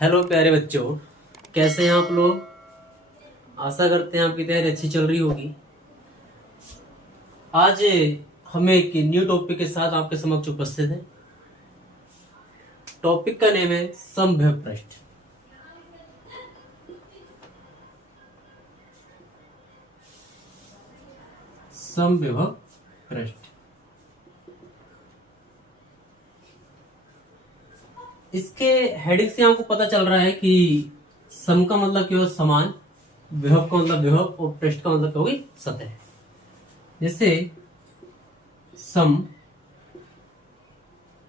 Hello प्यारे बच्चों, कैसे हैं आप लोग। आशा करते हैं आपकी तैयारी अच्छी चल रही होगी। आज हम एक न्यू टॉपिक के साथ आपके समक्ष उपस्थित हैं। टॉपिक का नेम है समविभव पृष्ठ। समविभव पृष्ठ, इसके हेडिंग से आपको पता चल रहा है कि सम का मतलब क्या है, समान। विभव का मतलब विभव और पृष्ठ का मतलब क्या होगी, सतह। जैसे सम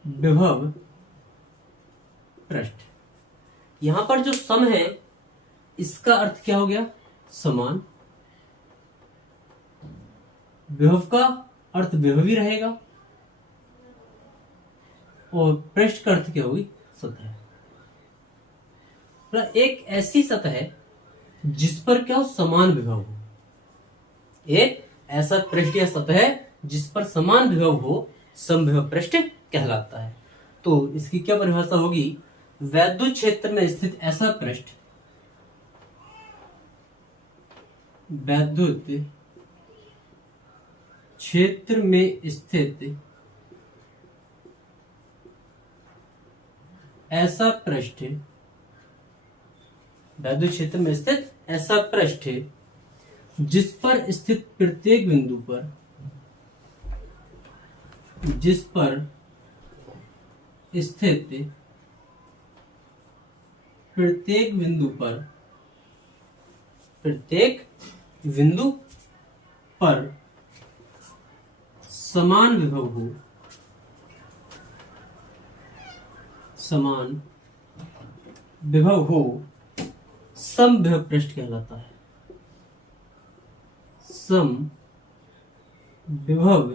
विभव पृष्ठ, यहां पर जो सम है इसका अर्थ क्या हो गया, समान। विभव का अर्थ विभवी रहेगा और पृष्ठ का अर्थ क्या होगी, सतह। मतलब एक ऐसी सतह जिस पर क्या हो, समान विभव हो। एक ऐसा पृष्ठ या सतह जिस पर समान विभव हो, समविभव पृष्ठ कहलाता है। तो इसकी क्या परिभाषा होगी, वैद्युत क्षेत्र में स्थित ऐसा पृष्ठ, वैद्युत क्षेत्र में स्थित ऐसा पृष्ठ, वैद्युत क्षेत्र में स्थित ऐसा पृष्ठ जिस पर स्थित प्रत्येक बिंदु पर, जिस पर स्थित प्रत्येक बिंदु पर, प्रत्येक बिंदु पर समान विभव हो, समान विभव हो, समविभव पृष्ठ कहलाता है। सम विभव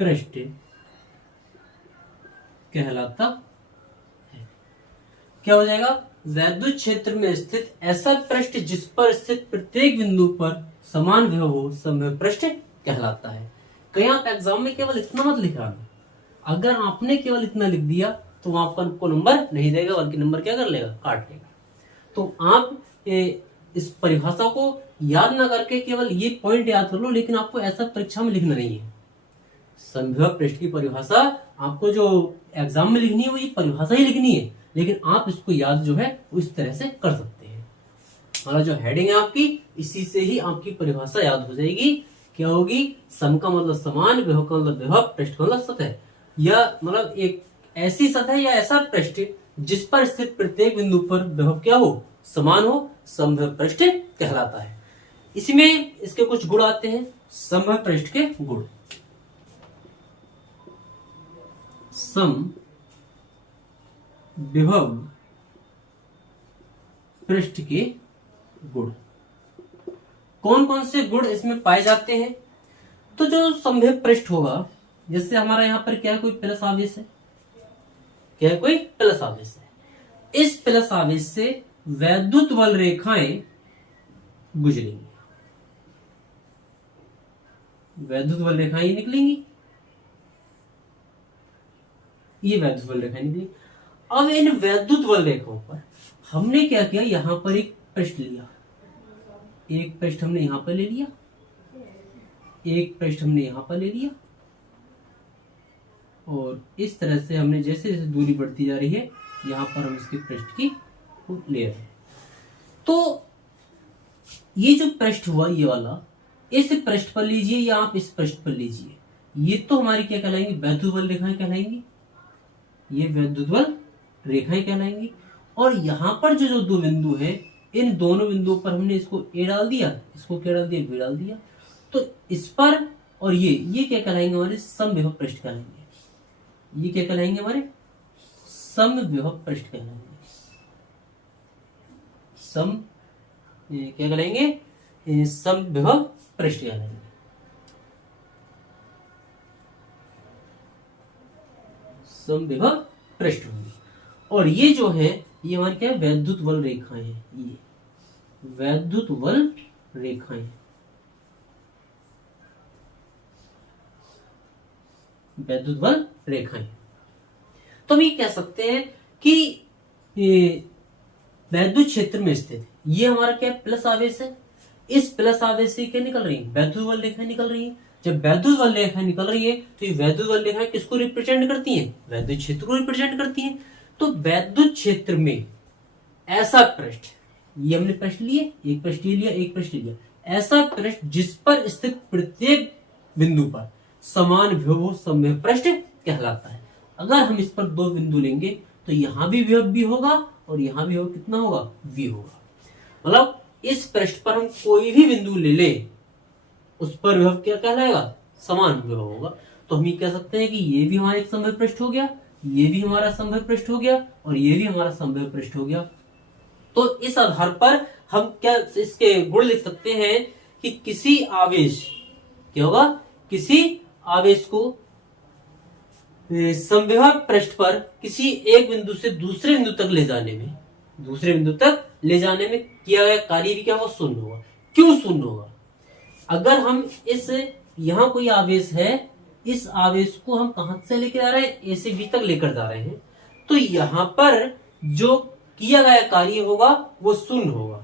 पृष्ठ कहलाता है। क्या हो जाएगा, वैद्युत क्षेत्र में स्थित ऐसा पृष्ठ जिस पर स्थित प्रत्येक बिंदु पर समान विभव हो, समविभव पृष्ठ कहलाता है। कहीं आप एग्जाम में केवल इतना मत लिखा, अगर आपने केवल इतना लिख दिया तो वहां पर आपको नंबर नहीं देगा, बल्कि नंबर क्या कर लेगा, काट लेगा। तो आप इस परिभाषा को याद ना करके केवल ये पॉइंट याद कर लो, लेकिन आपको ऐसा परीक्षा में लिखना नहीं है। समविभव पृष्ठ की परिभाषा आपको जो एग्जाम में लिखनी है वो ये परिभाषा ही लिखनी है, लेकिन आप इसको याद जो है उस तरह से कर सकते हैं। मतलब जो हेडिंग है आपकी, इसी से ही आपकी परिभाषा याद हो जाएगी। क्या होगी, सम का मतलब समान, विभव का मतलब विभव, पृष्ठ का मतलब सतह। या मतलब एक ऐसी सतह या ऐसा पृष्ठ जिस पर स्थित प्रत्येक बिंदु पर विभव क्या हो, समान हो, समविभव पृष्ठ कहलाता है। इसमें इसके कुछ गुण आते हैं, समविभव पृष्ठ के गुण। सम विभव पृष्ठ के गुण, कौन कौन से गुण इसमें पाए जाते हैं। तो जो समविभव पृष्ठ होगा, जैसे हमारा यहां पर क्या है, कोई प्लस आवेश है, क्या है, कोई प्लस आवेश है। इस प्लस आवेश से वैद्युत बल रेखाएं गुजरेंगी, वैद्युत बल रेखाएं निकलेंगी, ये वैद्युत बल रेखाएं निकलेंगी। अब इन वैद्युत बल रेखाओं पर हमने क्या किया, यहां पर एक पृष्ठ लिया, एक पृष्ठ हमने यहां पर ले लिया, एक पृष्ठ हमने यहां पर ले लिया, और इस तरह से हमने जैसे जैसे दूरी बढ़ती जा रही है, यहां पर हम इसके पृष्ठ की ले रहे हैं। तो ये जो पृष्ठ हुआ ये वाला, इस पृष्ठ पर लीजिए या आप इस पृष्ठ पर लीजिए, ये तो हमारी क्या कहलाएंगी, वैद्युत बल रेखाएं कहलाएंगी, ये वैद्युत बल रेखाएं कहलाएंगी। और यहां पर जो जो दो बिंदु है, इन दोनों बिंदुओं पर हमने इसको ए डाल दिया, इसको क्या डाल दिया, बी डाल दिया। तो इस पर और ये क्या कहलाएंगे, हमारे समविभव पृष्ठ कहलाएंगे। ये क्या कहलाएंगे, हमारे समविभव पृष्ठ कहलाएंगे। सम क्या कहलाएंगे, समविभव पृष्ठ कहलाएंगे। समविभव पृष्ठ होंगे। और ये जो है, ये हमारी क्या है, वैद्युत बल रेखाएं हैं, ये वैद्युत बल रेखाएं, वैद्युत बल रेखाएं। तो हम ये कह सकते हैं कि ये वैद्युत क्षेत्र में स्थित, ये हमारा क्या है, प्लस आवेश है। इस प्लस आवेश से क्या निकल रही है, वैद्युत बल रेखाएं निकल रही है। जब वैद्युत बल रेखाएं निकल रही है तो ये वैद्युत बल रेखाएं किसको रिप्रेजेंट करती हैं, वैद्युत क्षेत्र को रिप्रेजेंट करती हैं। तो वैद्युत क्षेत्र में ऐसा पृष्ठ, ये हमने पृष्ठ लिए, एक पृष्ठ लिया, एक पृष्ठ लिया, ऐसा पृष्ठ जिस पर स्थित प्रत्येक बिंदु पर समान विभव समविभव पृष्ठ कहलाता है। अगर हम इस पर दो बिंदु लेंगे तो यहां भी विभव भी होगा और यहां भी विभव कितना होगा, v होगा। मतलब इस पृष्ठ पर हम कोई भी बिंदु ले ले, उस पर विभव क्या कहलाएगा, समान विभव होगा। तो हम ये कह सकते हैं कि ये भी हमारा एक समविभव पृष्ठ हो गया, ये भी हमारा समविभव पृष्ठ हो गया और ये भी हमारा समविभव पृष्ठ हो गया। तो इस आधार पर हम क्या इसके गुण लिख सकते हैं कि किसी आवेश, क्या होगा, किसी आवेश को समविभव पृष्ठ पर किसी एक बिंदु से दूसरे बिंदु तक ले जाने में, दूसरे बिंदु तक ले जाने में किया गया कार्य भी क्या होगा, शून्य होगा। क्यों शून्य होगा, अगर हम इस, यहां कोई आवेश है, इस आवेश को हम कहां से लेकर जा रहे हैं, ए से बी तक लेकर जा रहे हैं, तो यहां पर जो किया गया कार्य होगा वो शून्य होगा।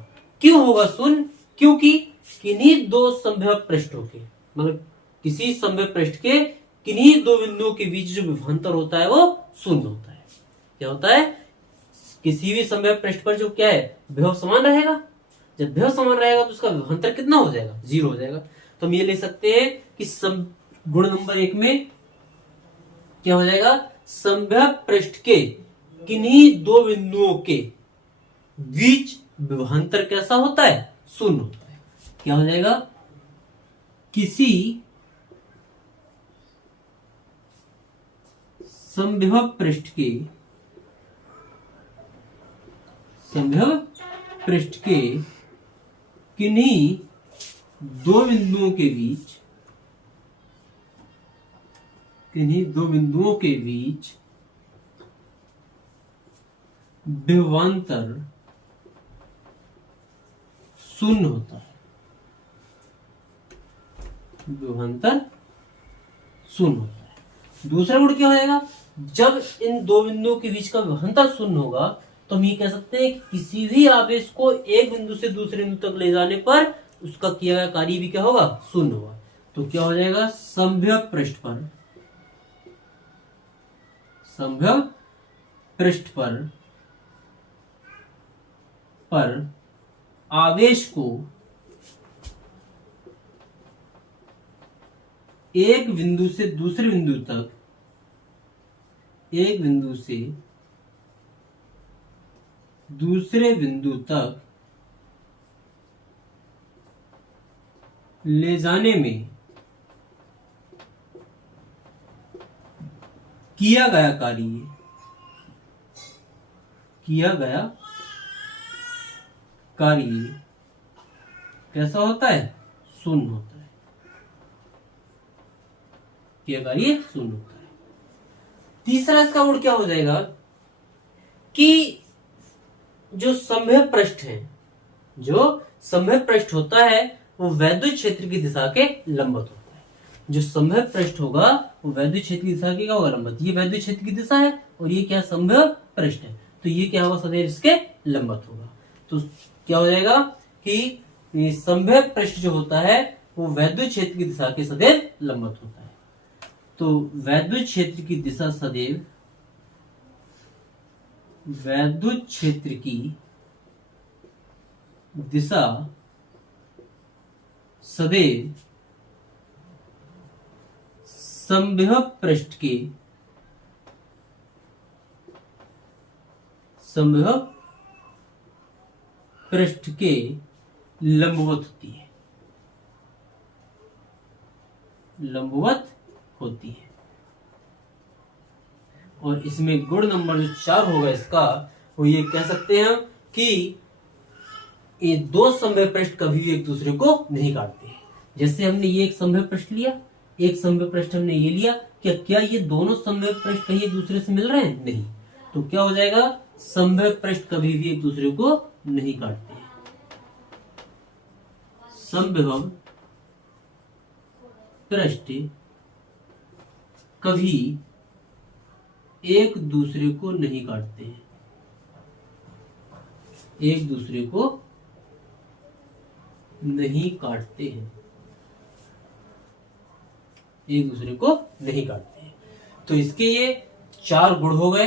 क्यों होगा शून्य, क्योंकि किन्हीं दो समविभव पृष्ठों के, मतलब किसी समविभव पृष्ठ के किन्हीं दो बिंदुओं के बीच जो विभवांतर होता है वो शून्य होता है। क्या होता है, किसी भी समविभव पृष्ठ पर जो क्या है, विभव समान रहेगा। जब विभव समान रहेगा तो उसका विभवांतर कितना हो जाएगा, 0 हो जाएगा। तो हम ये लिख सकते हैं कि गुण नंबर 1 में क्या हो जाएगा, समविभव पृष्ठ के किन्हीं दो बिंदुओं के बीच विभवांतर कैसा होता है, शून्य होता है। क्या हो जाएगा, किसी समविभव पृष्ठ के, समविभव पृष्ठ के किन्हीं दो बिंदुओं के बीच, किन्हीं दो बिंदुओं के बीच विभवांतर शून्य होता है, विभवांतर शून्य होता है। दूसरा गुण क्या हो जाएगा, जब इन दो बिंदुओं के बीच का विभवांतर शून्य होगा तो हम ये कह सकते हैं कि किसी भी आवेश को एक बिंदु से दूसरे बिंदु तक ले जाने पर उसका किया गया कार्य भी क्या होगा, शून्य होगा। तो क्या हो जाएगा, समविभव पृष्ठ पर, समविभव पृष्ठ पर आवेश को एक बिंदु से दूसरे बिंदु तक, एक बिंदु से दूसरे बिंदु तक ले जाने में किया गया कार्य, किया गया कार्य कैसा होता है, शून्य होता है। किया कार्य शून्य होता है। तीसरा इसका गुण क्या हो जाएगा कि जो समविभव पृष्ठ है, जो समविभव पृष्ठ होता है वो वैद्युत क्षेत्र की दिशा के लंबवत होता है। जो समविभव पृष्ठ होगा वो वैद्युत क्षेत्र की दिशा के क्या होगा, लंबवत। ये वैद्युत क्षेत्र की दिशा है और ये क्या समविभव पृष्ठ है, तो ये क्या होगा, सदैव इसके लंबवत होगा। तो क्या हो जाएगा कि समविभव पृष्ठ जो होता है वो वैद्युत क्षेत्र की दिशा के सदैव लंबवत होता है। तो वैद्युत क्षेत्र की दिशा सदैव, वैद्युत क्षेत्र की दिशा सदैव समविभव पृष्ठ के, समविभव पृष्ठ के लंबवत होती है, लंबवत होती है। और इसमें गुण नंबर जो 4 होगा इसका, वो ये कह सकते हैं कि ये दो समविभव पृष्ठ कभी भी एक दूसरे को नहीं काटते। जैसे हमने ये एक समविभव पृष्ठ लिया, एक समविभव पृष्ठ हमने ये लिया, क्या ये दोनों समविभव पृष्ठ कहीं एक दूसरे से मिल रहे हैं, नहीं। तो क्या हो जाएगा, समविभव पृष्ठ कभी भी एक दूसरे को नहीं काटते। समविभव पृष्ठ कभी एक दूसरे को नहीं काटते हैं, एक दूसरे को नहीं काटते हैं, एक दूसरे को नहीं काटते हैं। तो इसके ये 4 गुण हो गए।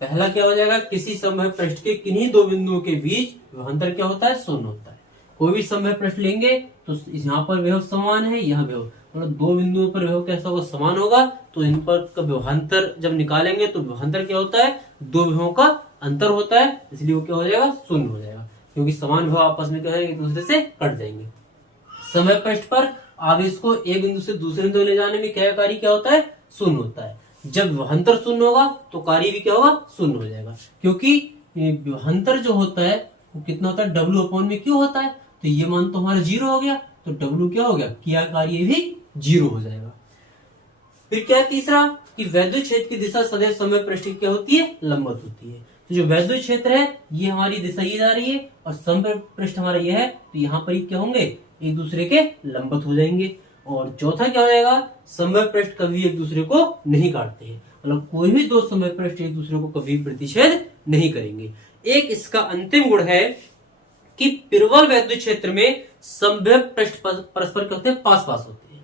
पहला क्या हो जाएगा, किसी समबाहु पृष्ठ के किन्हीं दो बिंदुओं के बीच विभवांतर क्या होता है, शून्य होता है। कोई भी समबाहु पृष्ठ लेंगे तो यहाँ पर विभव समान है, यहाँ विभव, मतलब दो बिंदुओं पर विभव कैसा होगा, समान होगा। तो इन पर का विभवांतर जब निकालेंगे तो विभवांतर क्या होता है, दो विभवों का अंतर होता है, इसलिए वो क्या हो जाएगा, शून्य हो जाएगा, क्योंकि समान विभव आपस में क्या है, एक दूसरे से कट जाएंगे। समबाहु पृष्ठ पर आवेश को एक बिंदु से दूसरे बिंदु ले जाने में क्या कार्य क्या होता है, शून्य होता है। जब विभवांतर शून्य होगा तो कार्य भी क्या होगा, शून्य हो जाएगा, क्योंकि विभवांतर जो होता है वो कितना होता है, W/Q होता है। तो ये मान तो हमारा 0 हो गया, तो W क्या हो गया, किया कार्य भी 0 हो जाएगा। फिर क्या तीसरा, कि वैद्युत क्षेत्र की दिशा सदैव समबाहु पृष्ठ की क्या होती है, लंबवत होती है। तो जो वैद्युत क्षेत्र है ये हमारी दिशा ये जा रही है और समबाहु पृष्ठ हमारा ये है, तो यहाँ पर क्या होंगे, एक दूसरे के लंबवत हो जाएंगे। और चौथा क्या हो जाएगा, समबाहु पृष्ठ कभी एक दूसरे को नहीं काटते हैं, मतलब कोई भी दो समबाहु पृष्ठ एक दूसरे को कभी प्रतिच्छेद नहीं करेंगे। एक इसका अंतिम गुण है कि प्रबल वैद्युत क्षेत्र में समबाहु पृष्ठ परस्पर क्या होते हैं, पास पास होते हैं।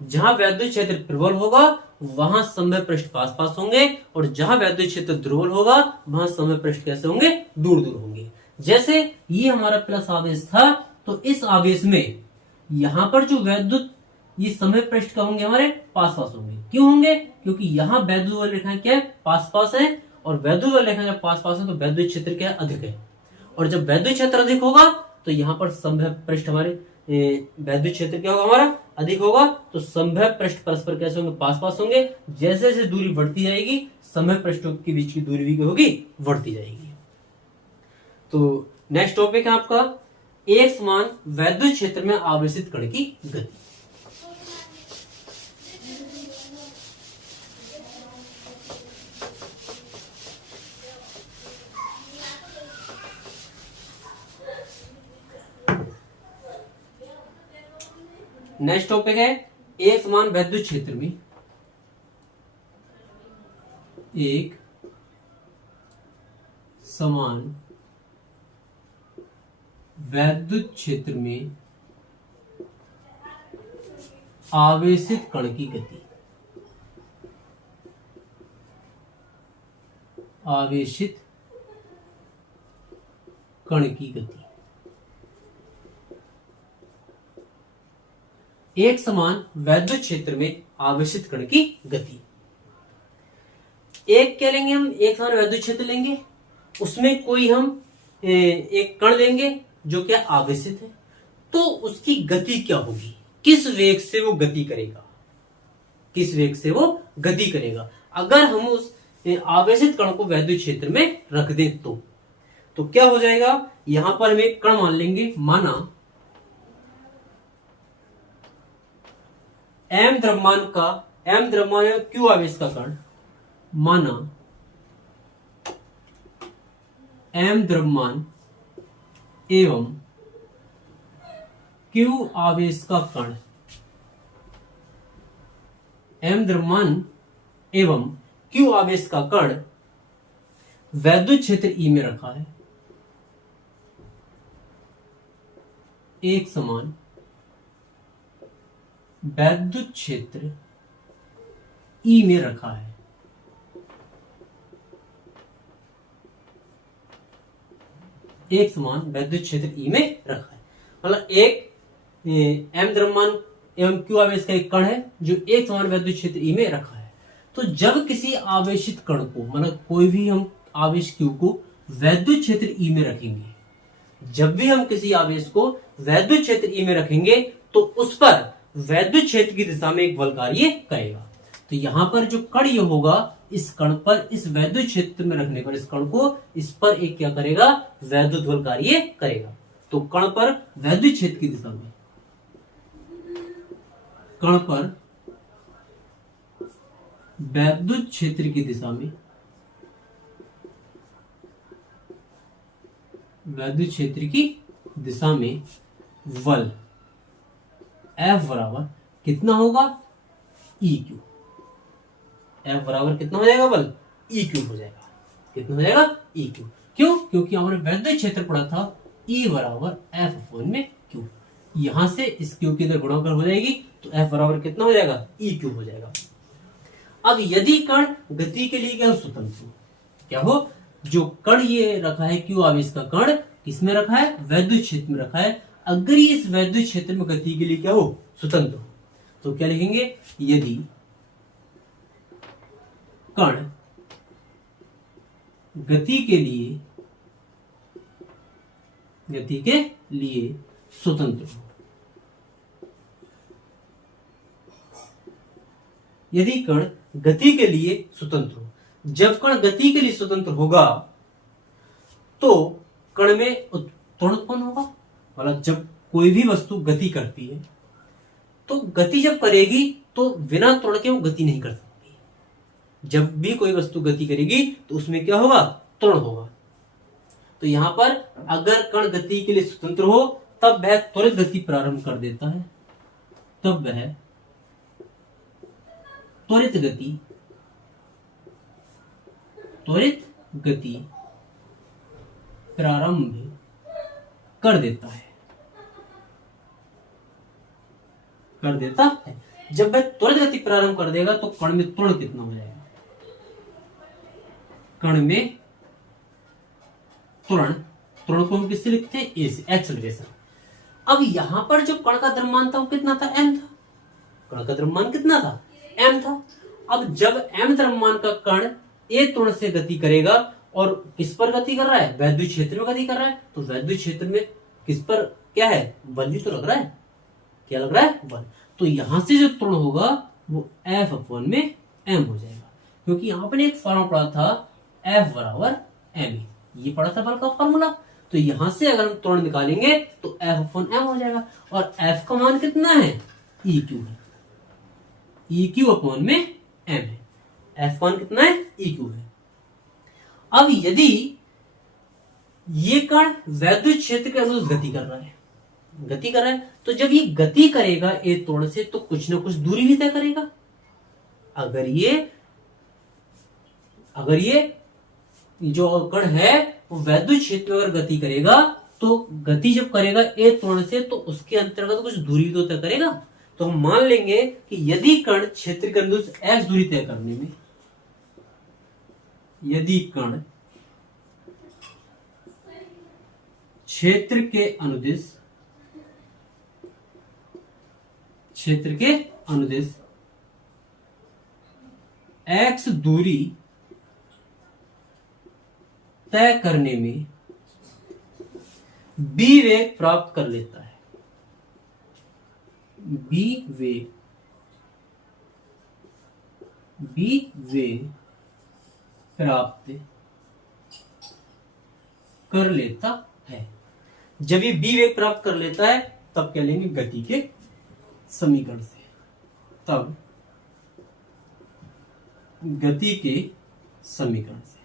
जहां वैद्युत क्षेत्र प्रबल होगा वहां समबाहु पृष्ठ पास पास होंगे, और जहां वैद्युत क्षेत्र दुर्बल होगा वहां समबाहु पृष्ठ कैसे होंगे, दूर दूर होंगे। जैसे ये हमारा प्लस आवेश था, तो इस आवेश में यहां पर जो वैद्युत ये समबाहु पृष्ठ का होंगे, हमारे पास पास होंगे। क्यों होंगे, क्योंकि यहाँ वैद्युत वाली रेखाएं क्या है, पास पास है, और वैद्युत वाली रेखाएं जब पास पास है तो वैद्युत क्षेत्र क्या है, अधिक है। और जब वैद्युत क्षेत्र अधिक होगा तो यहाँ पर समबाहु पृष्ठ हमारे वैद्युत क्षेत्र क्या होगा, हमारा अधिक होगा, तो समबाहु पृष्ठ परस्पर कैसे होंगे, पास पास होंगे। जैसे जैसे दूरी बढ़ती जाएगी समबाहु पृष्ठों के बीच की दूरी भी क्या होगी, बढ़ती जाएगी। तो नेक्स्ट टॉपिक है आपका, एक समान वैद्युत क्षेत्र में आवेशित कण की गति। नेक्स्ट टॉपिक है, एक समान वैद्युत क्षेत्र में, एक समान वैद्युत क्षेत्र में आवेशित कण की गति। आवेशित कण की गति, एक समान वैद्युत क्षेत्र में आवेशित कण की गति। एक क्या लेंगे हम, एक समान वैद्युत क्षेत्र लेंगे, उसमें कोई हम एक कण लेंगे जो क्या आवेशित है, तो उसकी गति क्या होगी, किस वेग से वो गति करेगा, किस वेग से वो गति करेगा। अगर हम उस आवेशित कण को वैद्युत क्षेत्र में रख दें तो क्या हो जाएगा, यहां पर हम एक कण मान लेंगे, माना m द्रव्यमान का, m द्रव्यमान q आवेश का कण, माना m द्रव्यमान एवं q आवेश का कण, m द्रव्यमान एवं q आवेश का कण वैद्युत क्षेत्र E में रखा है। एक समान वैद्युत क्षेत्र E में रखा है। एक समान वैद्युत क्षेत्र E में रखा है, मतलब एक m द्रव्यमान एवं q आवेश का एक कण है जो एक समान वैद्युत क्षेत्र E में रखा है। तो जब किसी आवेशित कण को, मतलब कोई भी हम आवेश q को वैद्युत क्षेत्र E में रखेंगे, जब भी हम किसी आवेश को वैद्युत क्षेत्र E में रखेंगे तो उस पर वैद्युत क्षेत्र की दिशा में एक बल कार्य करेगा। तो यहां पर जो कण ये होगा, इस कण पर, इस वैद्युत क्षेत्र में रखने पर इस कण को, इस पर एक क्या करेगा, वैद्युत बल कार्य करेगा। तो कण पर वैद्युत क्षेत्र की दिशा में, कण पर वैद्युत क्षेत्र की दिशा में, वैद्युत क्षेत्र की दिशा में बल F बराबर कितना होगा, EQ। F बराबर कितना हो जाएगा, बल EQ हो जाएगा। कितना हो जाएगा, EQ। क्यों? क्योंकि हमने वैद्युत क्षेत्र पढ़ा था E बराबर F अपॉन में Q। यहां से इस Q की इधर गुणा कर हो जाएगी तो F बराबर कितना हो जाएगा? E क्यूब हो जाएगा। अब यदि कण गति के लिए क्या हो? स्वतंत्र हो, क्या हो? जो कण ये रखा है Q आवेश का कण किसमें रखा है? वैद्युत क्षेत्र में रखा है। अगर ये इस वैद्युत क्षेत्र में गति के लिए क्या हो? स्वतंत्र हो, तो क्या लिखेंगे? यदि कण गति के लिए स्वतंत्र हो, यदि कण गति के लिए स्वतंत्र हो। जब कण गति के लिए स्वतंत्र होगा तो कण में त्वरण उत्पन्न होगा। मतलब जब कोई भी वस्तु गति करती है तो गति जब करेगी तो बिना त्वरण के वो गति नहीं कर सकती। जब भी कोई वस्तु गति करेगी तो उसमें क्या होगा? त्वरण होगा। तो यहां पर अगर कण गति के लिए स्वतंत्र हो तब वह त्वरित गति प्रारंभ कर देता है, तब वह त्वरित गति प्रारंभ कर देता है। जब वह त्वरित गति प्रारंभ कर देगा तो कण में त्वरण कितना हो जाएगा? कण में त्वरण को हम किससे लिखते हैं? ए से, एक्सेलरेशन। अब यहां पर जो कण का द्रव्यमान था वो कितना था? m था। कण का द्रव्यमान कितना था? m था। अब जब m द्रव्यमान का कण a त्वरण से गति करेगा और किस पर गति कर रहा है? वैद्युत क्षेत्र में गति कर रहा है। तो वैद्युत क्षेत्र में किस पर क्या है? बल ही तो लग रहा है। क्या लग रहा है? बल। तो यहां से जो त्वरण होगा वो F अपॉन में m हो जाएगा, क्योंकि यहां पर एक फॉर्मूला पढ़ा था F बराबर m, ये पढ़ा था बल का फॉर्मूला। तो यहां से अगर हम त्वरण निकालेंगे तो F अपॉन m हो जाएगा और F का मान कितना है? E क्यू है। E क्यू अपॉन में m है। F मान कितना है? E क्यू है। अब यदि ये कण वैद्युत क्षेत्र के अनुरूप गति कर रहा है, तो जब ये गति करेगा ए त्वरण से तो कुछ ना कुछ दूरी भी तय करेगा। अगर ये जो कण है वो वैद्युत क्षेत्र में अगर गति करेगा तो गति जब करेगा ए त्वरण से तो उसके अंतर्गत कुछ दूरी तो तय करेगा। तो हम मान लेंगे कि यदि कण क्षेत्र के अनुदिश x दूरी तय करने में, यदि कण क्षेत्र के अनुदिश x दूरी तय करने में b वेग प्राप्त कर लेता है, b वेग प्राप्त कर लेता है। जब ये b वेग प्राप्त कर लेता है तब क्या लेंगे? गति के समीकरण से। तब गति के समीकरण से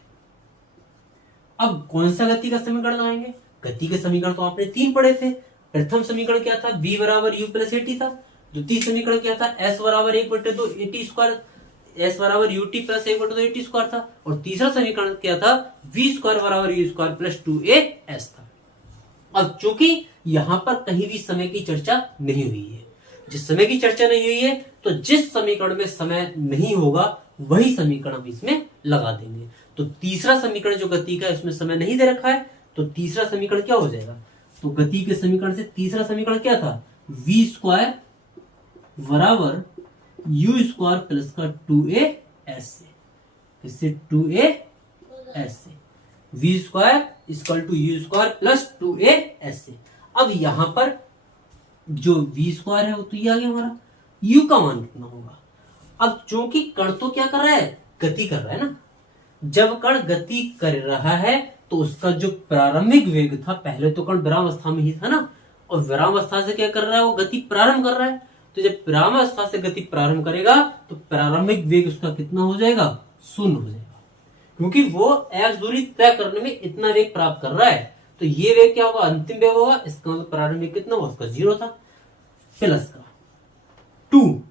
अब कौन सा गति का समीकरण लाएंगे? गति के समीकरण तो आपने 3 पढ़े थे। प्रथम समीकरण क्या था? v बराबर u प्लस at था। द्वितीय समीकरण क्या था? s बराबर 1/2 at स्क्वायर, s बराबर ut प्लस 1/2 at स्क्वायर था। और तीसरा समीकरण क्या था? v स्क्वायर बराबर u स्क्वायर प्लस 2as था। अब चूंकि यहां पर कहीं भी समय की चर्चा नहीं हुई है, जिस समय की चर्चा नहीं हुई है तो जिस समीकरण में समय नहीं होगा वही समीकरण हम इसमें लगा देंगे। तो तीसरा समीकरण जो गति का है उसमें समय नहीं दे रखा है, तो तीसरा समीकरण क्या हो जाएगा? तो गति के समीकरण से तीसरा समीकरण क्या था? v स्क्वायर बराबर u स्क्वायर प्लस का 2as से, इससे 2as से v square equal to u square plus 2as से। अब यहां पर जो v स्क्वायर है वो तो ये आ गया हमारा, u का मान कितना होगा? अब चूंकि कण तो क्या कर रहा है? गति कर रहा है ना। जब कण गति कर रहा है तो उसका जो प्रारंभिक वेग था, पहले तो कण विरामावस्था में ही था ना, और विरामावस्था से क्या कर रहा है? वो गति प्रारंभ कर रहा है। तो जब विरामावस्था से गति प्रारंभ करेगा तो प्रारंभिक वेग उसका कितना हो जाएगा? 0 हो जाएगा, क्योंकि वो x दूरी तय करने में इतना वेग प्राप्त कर रहा है। तो ये वेग क्या होगा? अंतिम वेग होगा। इसका मतलब प्रारंभिक कितना होगा? उसका 0 था, प्लस का 2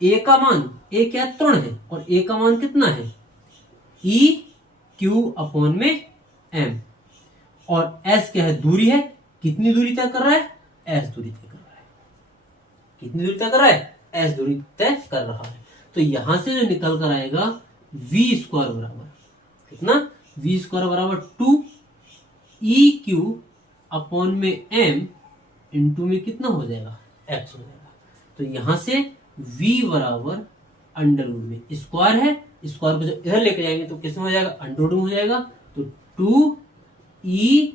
a का मान, a क्या त्वरण है और a का मान कितना है? E क्यू अपॉन में m। एस क्या है, दूरी है, कितनी दूरी तय कर रहा है, एस दूरी तय कर रहा है, कितनी दूरी तय कर रहा है, एस दूरी तय कर रहा है। तो यहां से जो निकल कर आएगा वी स्क्वायर बराबर कितना, वी स्क्वायर बराबर 2 ई क्यू अपॉन में एम इंटू में कितना हो जाएगा, एक्स हो जाएगा। तो यहां से v बराबर अंडर रूट में स्क्वायर है, स्क्वायर को जब इधर लेके जाएंगे तो किसमें हो जाएगा, अंडर रूट में हो जाएगा। तो 2 ई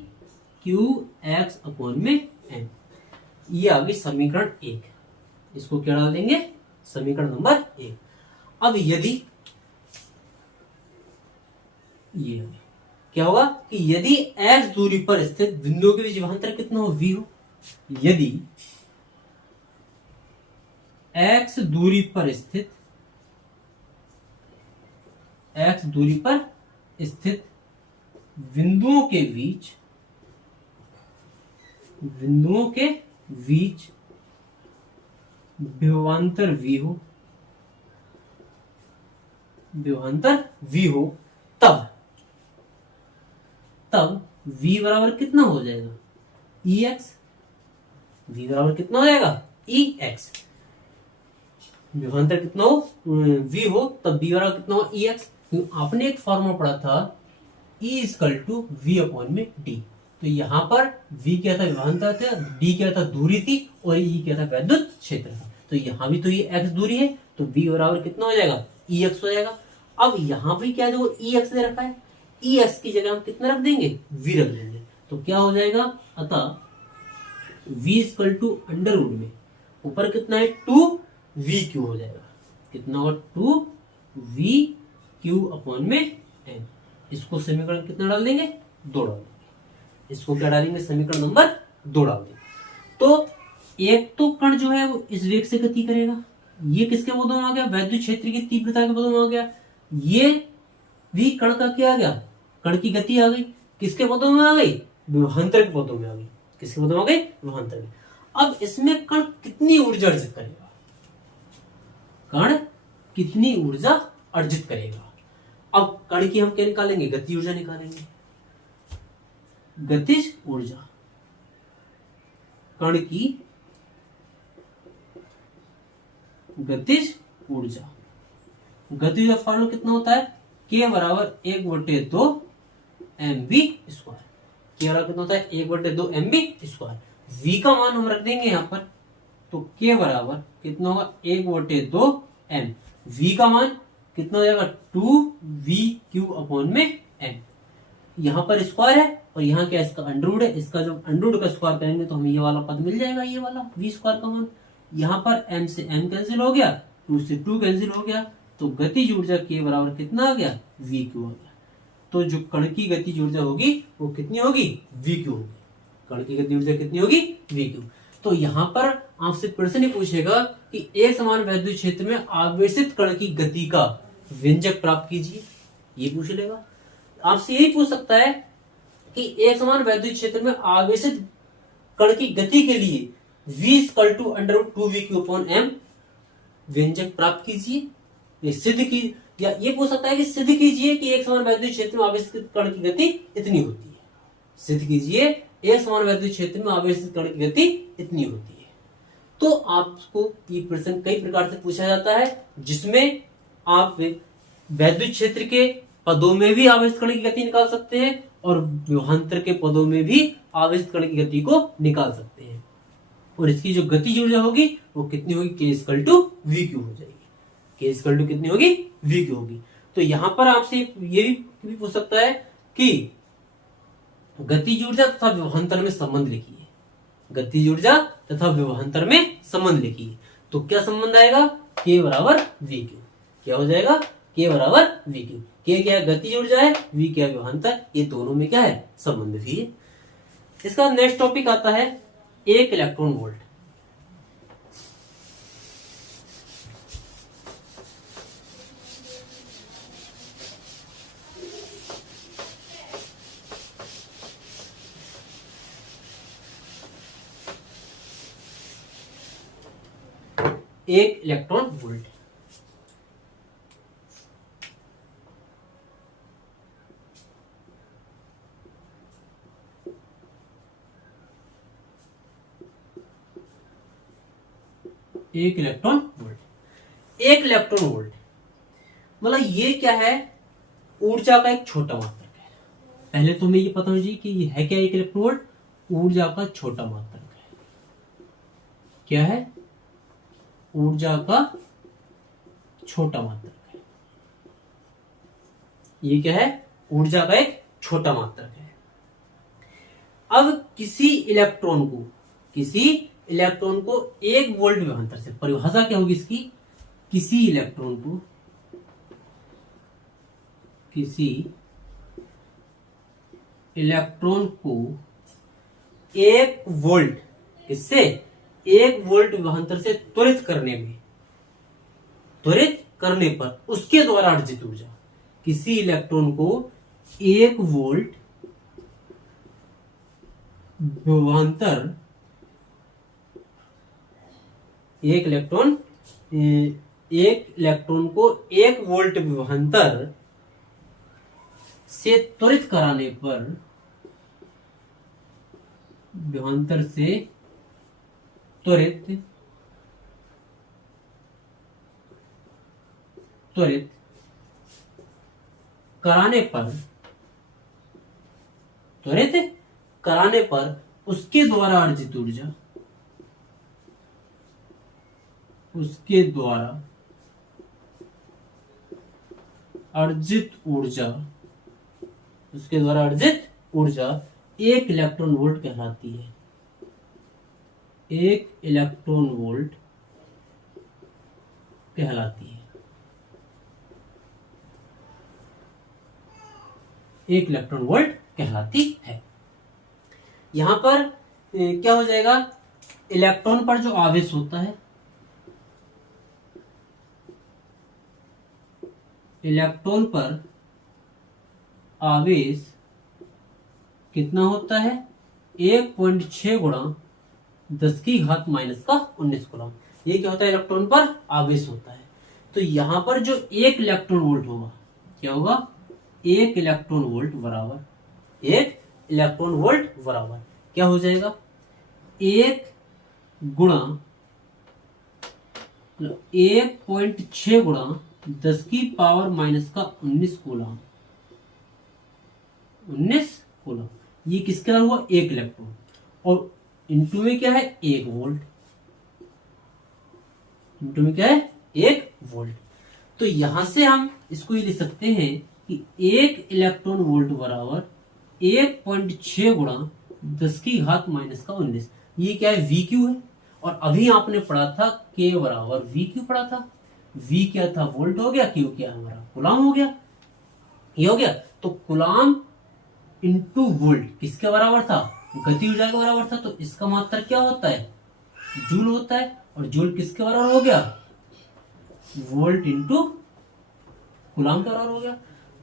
क्यू एक्स अपॉन में एम, ये आ गई समीकरण 1। इसको क्या डाल देंगे, समीकरण नंबर 1। अब यदि ये क्या होगा कि यदि x दूरी पर स्थित बिंदुओं के बीच विभवांतर कितना हो, v हो, यदि x दूरी पर स्थित बिंदुओं के बीच विभवांतर v हो, तब v बराबर कितना हो जाएगा, ex, v बराबर कितना हो जाएगा, ex, विभवांतर कितना हो, v हो, तब v बराबर कितना हो, ex। आपने एक फॉर्मूला पढ़ा था E equal to v upon में d। तो यहाँ पर v क्या था, विभवांतर था, d क्या था, दूरी थी, और E क्या था, वैद्युत क्षेत्र था। तो यहाँ भी तो ये x दूरी है, तो v बराबर कितना हो जाएगा, ex हो जाएगा। अब यहाँ भी क्या देखो ex दे रखा है, ex की जगह हम कितना रख देंगे, v रख देंगे। तो क्या हो जाएगा, अतः v equal to under root में ऊपर कितना है 2v क्यू हो जाएगा, कितना होगा 2v क्यू अपॉन में n। इसको समीकरण कितना डाल देंगे, 2 डाल देंगे। इसको क्या डालेंगे, समीकरण नंबर 2 डाल देंगे। तो एक तो कण जो है वो इस वेग से गति करेगा, ये किसके पदों में आ गया, वैद्युत क्षेत्र की तीव्रता के पदों में आ गया। ये भी कण का क्या आ गया, कण की गति आ गई, किसके पदों में आ गई, विभवांतर के पदों में आ गई, किसके पदों में आ गई, विभवांतर में। अब इसमें कण कितनी ऊर्जा अर्जित करेगा, कण कितनी ऊर्जा अर्जित करेगा। अब कण की हम क्या निकालेंगे, गति ऊर्जा निकालेंगे, गतिज ऊर्जा, कण की गतिज ऊर्जा, गति ऊर्जा फॉर्मूला कितना होता है, k बराबर 1/2 mv स्क्वायर, k बराबर कितना होता है, 1/2 mv स्क्वायर। v का मान हम रख देंगे यहाँ पर, तो k बराबर कितना होगा, 1/2 m, v का मान कितना हो जाएगा, 2v क्यू अपॉन में m। यहाँ पर स्क्वायर है और यहाँ क्या, इसका अंडर रूट है, इसका जब अंडर रूट का स्क्वायर करेंगे तो हमें ये वाला पद मिल जाएगा, ये वाला v स्क्वायर का मान। यहाँ पर m से m कैंसिल हो गया, 2 से 2 कैंसिल हो गया, तो गतिज ऊर्जा k बराबर कितना आ गया, v क्यू आ गया। तो जो कण की गतिज ऊर्जा होगी वो कितनी होगी, v क्यू होगी, कण की गतिज ऊर्जा कितनी होगी, v क्यू। तो यहाँ पर आपसे प्रश्न पूछेगा कि एक समान वैद्युत क्षेत्र में आवेशित कण की गति का व्यंजक प्राप्त कीजिए, ये पूछ लेगा। आपसे यही पूछ सकता है कि एक समान वैद्युत क्षेत्र में आवेशित कण की गति के लिए v equal to under root 2v upon m व्यंजक प्राप्त कीजिए, ये सिद्ध की, या ये पूछ सकता है कि सिद्ध कीजिए कि एक समान वैद्युत क्षेत्र में आवेशित कण की गति इतनी होती है। सिद्ध कीजिए एक समान वैद्युत क्षेत्र में आवेशित कण की गति इतनी होती है। तो आपको ये प्रश्न कई प्रकार से पूछा जाता है, जिसमें आप वैद्युत क्षेत्र के पदों में भी आवेशित कण की गति निकाल सकते हैं और विभवांतर के पदों में भी आवेशित कण की गति को निकाल सकते हैं। और इसकी जो गतिज ऊर्जा होगी वो कितनी होगी, k equal to v Q हो जाएगी, k इक्वल टू कितनी होगी, v क्यू होगी। तो यहां पर आपसे ये भी पूछ सकता है कि गतिज ऊर्जा तथा विभवांतर में संबंध लिखिए, गतिज ऊर्जा तथा विभवांतर में संबंध लिखिए। तो क्या संबंध आएगा, k बराबर v क्यू, क्या हो जाएगा, k बराबर v क्यू। k क्या है, गतिज ऊर्जा है, v क्या है, विभवांतर, ये दोनों में क्या है, संबंध भी है। इसका नेक्स्ट टॉपिक आता है 1 इलेक्ट्रॉन वोल्ट। एक electron volt, 1 electron volt. 1 electron volt मतलब ये क्या है, ऊर्जा का एक छोटा मात्रक है। पहले तुम्हें ये पता होना चाहिए कि ये है क्या, 1 इलेक्ट्रॉन वोल्ट ऊर्जा का छोटा मात्रक है। क्या है, ऊर्जा का छोटा मात्रक है। ये क्या है, ऊर्जा का एक छोटा मात्रक है। अब किसी इलेक्ट्रॉन को 1 वोल्ट विभवांतर से, परिभाषा क्या होगी इसकी, किसी इलेक्ट्रॉन को 1 वोल्ट, इससे 1 वोल्ट विभवांतर से त्वरित करने पर उसके द्वारा अर्जित ऊर्जा, किसी इलेक्ट्रॉन को 1 वोल्ट विभवांतर, एक इलेक्ट्रॉन को 1 वोल्ट विभवांतर से त्वरित कराने पर, विभवांतर से त्वरित कराने पर उसके द्वारा अर्जित ऊर्जा, उसके द्वारा अर्जित ऊर्जा 1 इलेक्ट्रॉन वोल्ट कहलाती है। 1 इलेक्ट्रॉन वोल्ट कहलाती है। 1 इलेक्ट्रॉन वोल्ट कहलाती है। यहां पर क्या हो जाएगा, इलेक्ट्रॉन पर जो आवेश होता है, इलेक्ट्रॉन पर आवेश कितना होता है, 1.6 गुणा 10 की घात माइनस का 19 कूलम। ये क्या होता है, इलेक्ट्रॉन पर आवेश होता है। तो यहां पर जो 1 इलेक्ट्रॉन वोल्ट होगा, क्या होगा, 1 इलेक्ट्रॉन वोल्ट बराबर क्या हो जाएगा, 1 गुणा 1.6 गुणा 10 की पावर माइनस का 19 कूलम। ये किसका हुआ, 1 इलेक्ट्रॉन, और इनटू में क्या है, 1 वोल्ट। तो यहां से हम इसको ये लिख सकते हैं कि 1 इलेक्ट्रॉन वोल्ट बराबर 1.6 गुणा 10 की घात माइनस का 19। ये क्या है, वी क्यू है। और अभी आपने पढ़ा था के बराबर वी क्यू पढ़ा था। वी क्या था, वोल्ट हो गया, क्यू क्या हमारा कूलम हो गया। ये हो गया, तो कूलम इंटू वोल्ट किसके बराबर था, गति ऊर्जा के बराबर था। तो इसका मात्रक क्या होता है, जूल होता है। और जूल किसके बराबर हो गया, वोल्ट इंटू कूलम के बराबर हो गया।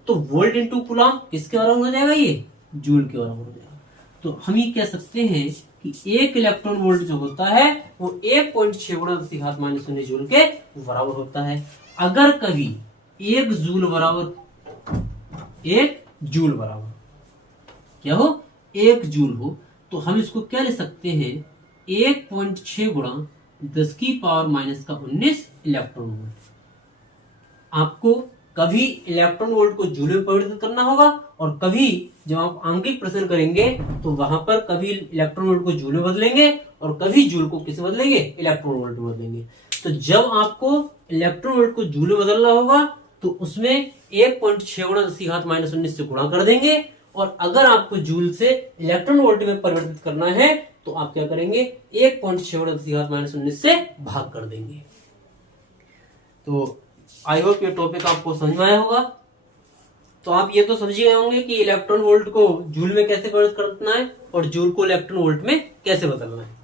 तो वोल्ट इंटू कूलम किसके बराबर हो जाएगा, ये जूल के बराबर हो जाएगा। तो हम ये कह सकते हैं कि 1 इलेक्ट्रॉन वोल्ट जो होता है वो 1.6 गुणा 10 की घात माइनस 19 जूल के बराबर होता है। अगर कभी 1 जूल बराबर क्या हो, 1 जूल हो, तो हम इसको क्या ले सकते हैं, 1.6 गुणा 10 की पावर माइनस का 19 इलेक्ट्रॉन वोल्ट। आपको कभी इलेक्ट्रॉन वोल्ट को जूल में परिवर्तित करना होगा, और कभी जब आप आंकिक प्रश्न करेंगे तो वहां पर कभी इलेक्ट्रॉन वोल्ट को जूल में बदलेंगे और कभी जूल को किसे बदलेंगे, इलेक्ट्रॉन वोल्ट में बदलेंगे। तो जब आपको इलेक्ट्रॉन वोल्ट को जूल में बदलना होगा तो उसमें 1.6 गुणा 10 की घात माइनस 19 से गुणा कर देंगे। और अगर आपको जूल से इलेक्ट्रॉन वोल्ट में परिवर्तित करना है तो आप क्या करेंगे, 1.6 गुणा 10 की घात माइनस 19 से भाग कर देंगे। तो आई होप ये टॉपिक आपको समझ में आया होगा। तो आप ये तो समझ गए होंगे कि इलेक्ट्रॉन वोल्ट को जूल में कैसे परिवर्तित करना है और जूल को इलेक्ट्रॉन वोल्ट में कैसे बदलना है।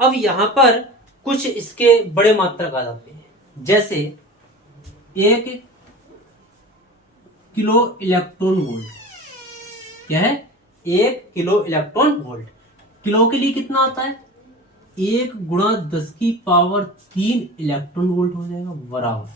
अब यहां पर कुछ इसके बड़े मात्रक आ जाते हैं, जैसे 1 किलो इलेक्ट्रॉन वोल्ट। क्या है, 1 किलो इलेक्ट्रॉन वोल्ट। किलो के लिए कितना आता है, 1 गुणा 10 की पावर 3 इलेक्ट्रॉन वोल्ट हो जाएगा बराबर।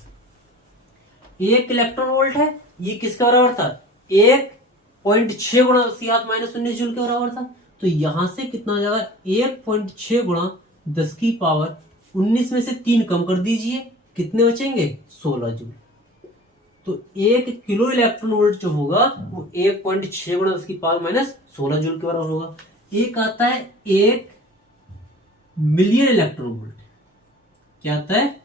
1 इलेक्ट्रॉन वोल्ट है, ये किसके बराबर था, 1.6 गुणा 10 की घात माइनस 19 जूल के बराबर था। तो यहां से कितना हो जाएगा, 1.6 गुणा 10 की पावर 19 में से 3 कम कर दीजिए, कितने बचेंगे? 16 जूल। तो 1 किलो इलेक्ट्रॉन वोल्ट जो होगा वो 1.6 गुणा 10 की पावर माइनस 16 जूल के बराबर होगा। एक आता है 1 मिलियन इलेक्ट्रॉन वोल्ट, क्या आता है?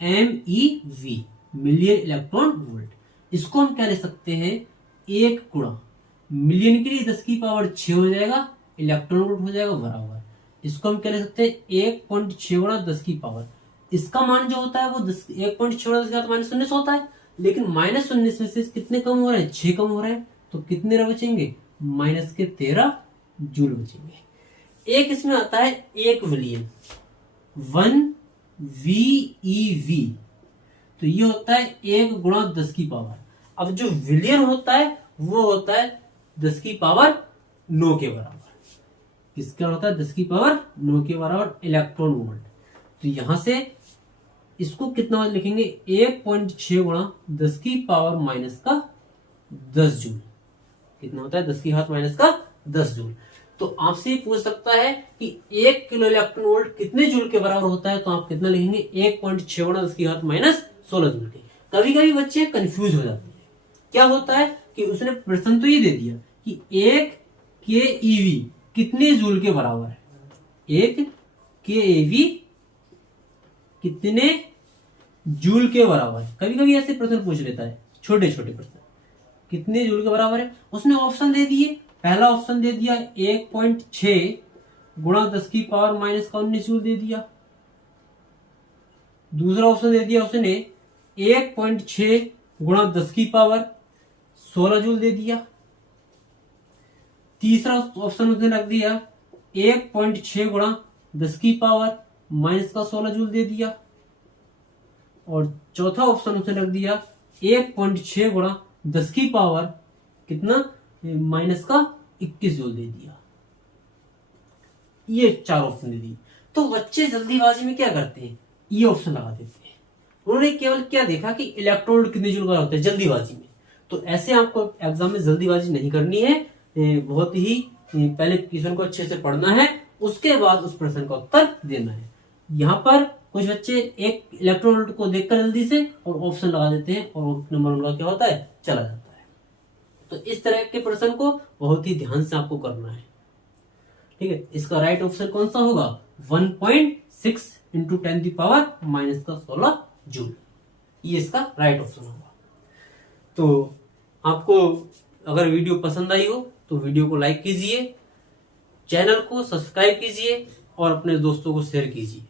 MeV, million electron volt. इसको हम क्या ले सकते हैं? 1 गुणा मिलियन के लिए 10 की पावर 6 हो जाएगा, इलेक्ट्रॉन वोल्ट हो जाएगा बराबर। इसको हम क्या ले सकते हैं? 1.6 गुणा 10 की पावर, इसका मान जो होता है वो 1.6 गुणा 10 की पावर माइनस 19 होता है, लेकिन माइनस 19 में से कितने कम हो रहे हैं? 6 कम हो रहे हैं, तो कितने बचेंगे? माइनस के 13 जूल बचेंगे। एक इसमें आता है 1 विलियन, 1 VeV, तो ये होता है 1 गुणा 10 की पावर। अब जो विलियन होता है वो होता है 10 की पावर 9 के बराबर। किसका होता है? 10 की पावर 9 के बराबर इलेक्ट्रॉन वोल्ट। तो यहां से इसको कितना लिखेंगे? 1.6 गुणा 10 की पावर माइनस का 10 जूल। कितना होता है? 10 की घात माइनस का 10 जूल। तो आपसे ही पूछ सकता है कि 1 किलो इलेक्ट्रॉन वोल्ट कितने जूल के बराबर होता है, तो आप कितना लिखेंगे? 1.6 गुणा 10 की घात माइनस 16 जूल के। कभी कभी बच्चे कंफ्यूज हो जाते हैं। क्या होता है कि उसने प्रश्न तो ये दे दिया कि 1 keV कितने जूल के बराबर है, 1 keV कितने जूल के बराबर है। कभी कभी ऐसे प्रश्न पूछ लेता है, छोटे छोटे प्रश्न, कितने जूल के बराबर है। उसने ऑप्शन दे दिए। पहला ऑप्शन दे दिया 1.6 गुणा 10 की पावर माइनस का 19 जूल दे दिया। दूसरा ऑप्शन दे दिया उसने 1.6 गुणा 10 की पावर 16 जूल दे दिया। तीसरा ऑप्शन उसने रख दिया 1.6 गुणा 10 की पावर माइनस का 16 जूल दे दिया। और चौथा ऑप्शन उसने रख दिया 1.6 गुणा 10 की पावर कितना? माइनस का 21 जूल दे दिया। ये 4 ऑप्शन दे दिए। तो बच्चे जल्दीबाजी में क्या करते हैं? ये ऑप्शन लगा देते हैं। उन्होंने केवल क्या देखा कि इलेक्ट्रॉन वोल्ट कितने जूल का होता है जल्दीबाजी में। तो ऐसे आपको एग्जाम में जल्दीबाजी नहीं करनी है। बहुत ही पहले क्वेश्चन को अच्छे से पढ़ना है, उसके बाद उस प्रश्न का उत्तर देना है। यहाँ पर कुछ बच्चे एक इलेक्ट्रॉन वोल्ट को देखकर जल्दी से और ऑप्शन लगा देते हैं और नंबर उनका क्या होता है? चला जाता है। तो इस तरह के प्रश्न को बहुत ही ध्यान से आपको करना है। ठीक है, इसका राइट ऑप्शन कौन सा होगा? 1.6 इंटू 10 की पावर माइनस का 16 जूल, ये इसका राइट ऑप्शन होगा। तो आपको अगर वीडियो पसंद आई हो तो वीडियो को लाइक कीजिए, चैनल को सब्सक्राइब कीजिए और अपने दोस्तों को शेयर कीजिए।